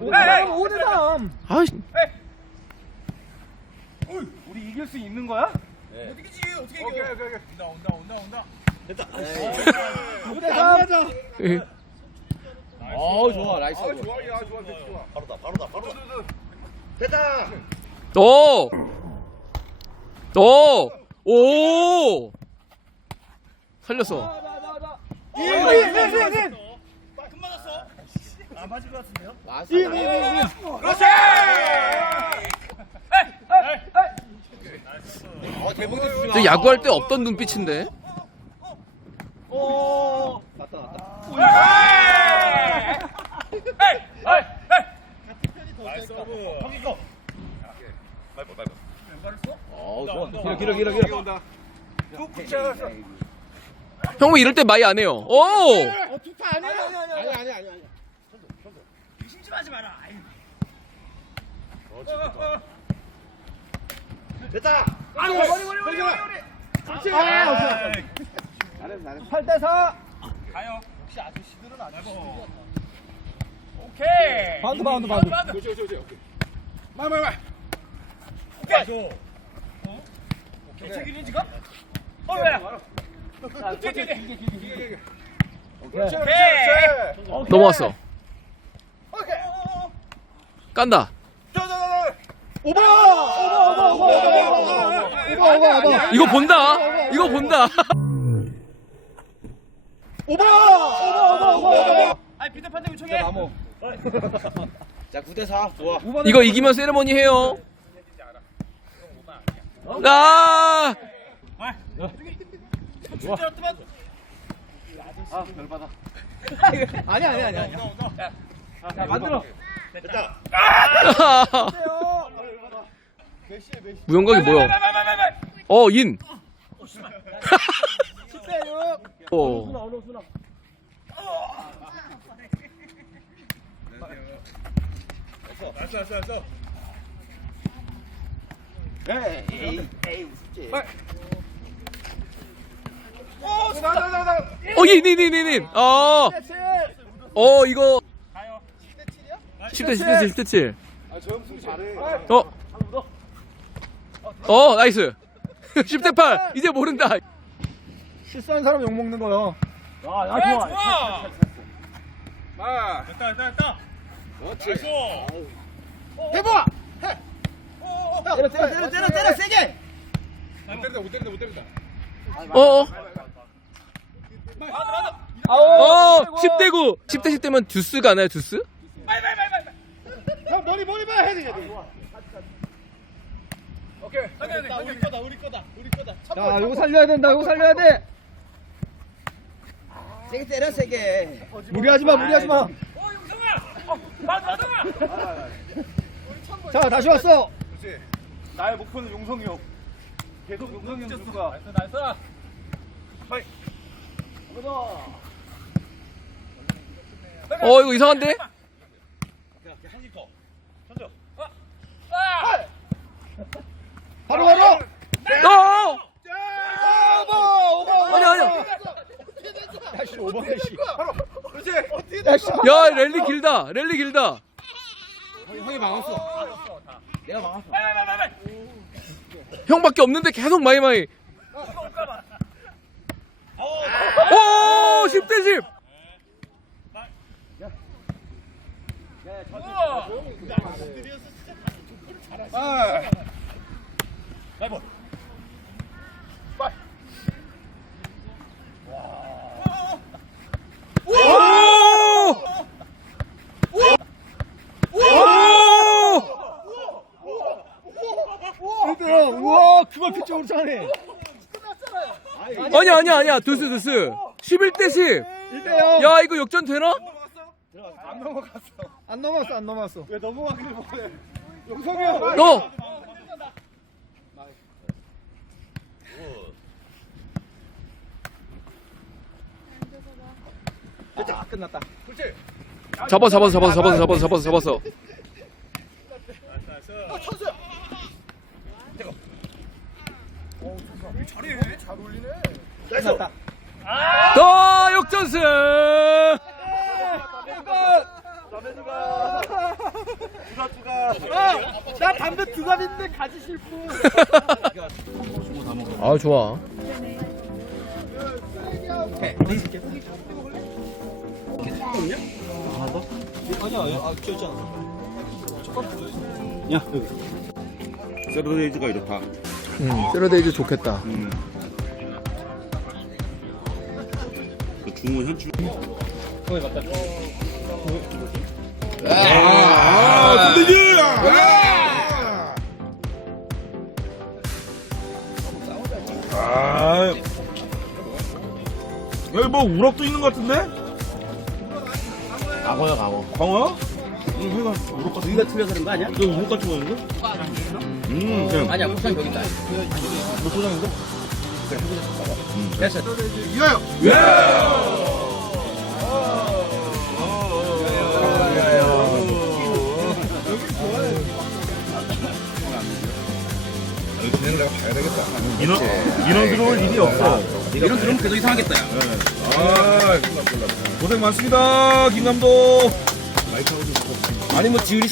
5대 3. 아, 우리 이길 수 있는 거야? 어떻게 이기지? 어떻게 이겨? 오케이 오케이 오케이. 온다 온다 온다 온다. 5대 3. 예. 어 좋아 나이스. 아 좋아 야 좋아 좋아 좋아. 바로다 바로다 바로다 됐다. 오! 오! 오! 살렸어. 이이이이이 금방 왔어. 안 맞을 것 같은데요? 맞아 그렇지. 어 대본에 주지 마 저 야구할 때 없던 눈빛인데. 오. 맞다 맞다 나이스 서브. 형이 거 빨리 빨리. 왼발을 써? 어 좋아 길어 길어 길어 길어 온다. 툭 붙여놨어. 형뭐 이럴 때 많이 안 해요. 오! 어 투타 아니야 아니야 아니야. 아니 아니 아니 아니 심심 하지 마라. 아이. 됐다 아이고 머리 머리 머리 머리. 그렇지. 아 오케이. 잘했어 잘했어. 8대 4. 가요. 역시 아저씨들은 아저씨들. 오케이. 바운드, 바운드, 바운드. 그렇지 그렇지. 오케이. 말 말 말. 오케이. 어? 오케이. 책임이 지금? 어 왜? 뒤에 뒤에 뒤에. 그렇지 오케이. 그렇지. 오케이. 넘어왔어. 깐다. 오버! 오버 오버 오버 오버 오버 오버 오버. 이거 본다. 이거 본다. 오버! 오버 오버 오버 아니 비대판대 요청해. 나무. 자 9대 4 좋아. 이거 이기면 세레머니 해요. 아! 진짜로 뜨면. 아 열 받아. 아니 아니 아니 아니 자 만들어 됐다 무영각이 뭐야? 어, 인. 10대 6 오. 어느 순아 나이스 나이스 나이스. 에이 에이 웃지 오 나나나 나 어, 인, 인, 인, 인, 인. 어, 어, 이거. 가요. 10대 10대 7, 10대 7. 아저 형수 잘해 어. 어, 나이스. 10대 8. 이제 모른다. 실수한 사람 욕 먹는 거요 아, 야 좋아. 아 됐다 됐다 됐다. 그렇지 나이스. 해봐 때려 때려 때려 때려 때려 세게 못 때린다 못 때린다 못 때린다. 어, 어. 맞아 맞아. 아오 어, 10대 9. 10대 10대면 듀스 가나요, 듀스? 빨리 빨리 빨리 빨리. 머리 봐 헤딩 헤딩 오케이 당겨 당겨. 우리 거다 우리 거다 우리 거다. 자 요거 살려야 된다 요거 살려야 돼. 세게 때려 세게. 무리하지 마 무리하지 어 용성아. 어 맞아! 맞아. 마자 다시 왔어. 나의 목표는 용성이 형. 계속 용성이 형 주수가? 나이스 나이스. 어, 이거 이상한데? 한입 더. 던져. 바로 바로 어! 오버! 오버! 아니, 아니야. 야씨 오버 야씨. 바로. 그렇지. 야씨. 야, 랠리 길다. 랠리 길다. 형이 막았어. 내가 막았어. 형밖에 없는데 계속 마이마이. 이거 올까봐. 오, 10대 10. 우와. 아 나이스. 오! 오! 얘들아 우와 그걸 그쪽으로 차네 아니야, 아니야, 아니야. 두스, 두스. 11대 10. 1대0 야, 이거 역전 되나? 안 넘어갔어 안 넘어갔어 안 넘어갔어. 왜 넘어가기를 못해? 용성이 형! 너. 됐다. 끝났다. 그렇지. 잡아, 잡아서, 잡아서, 잡아서, 잡아서, 잡아서, 잡아서. 나이스. 잘해? 잘 어울리네. 끝났다 더 역전승! 남해주가 나 담배 두 갑인데 가지실 분. 아 좋아. 세로데이즈가 이렇다. 음, 세러데이즈 좋겠다. 그 중호 현출. 아, 뭐 우럭도 있는 것 같은데? 강호야 강호. 광어? 응, 회가 우럭 같은 우리가 틀려서 그런 거 아니야? 거 우럭 같은 거였는데? 음, 그냥 아니야 부산 여기 있다. 너 소장인가? 됐어. 인원, 인원 들어올 일이 없어. 이런 들으면 그래도 이상하겠다. 야. 아, 고생 많습니다, 김 감독. 아니 뭐 지훈이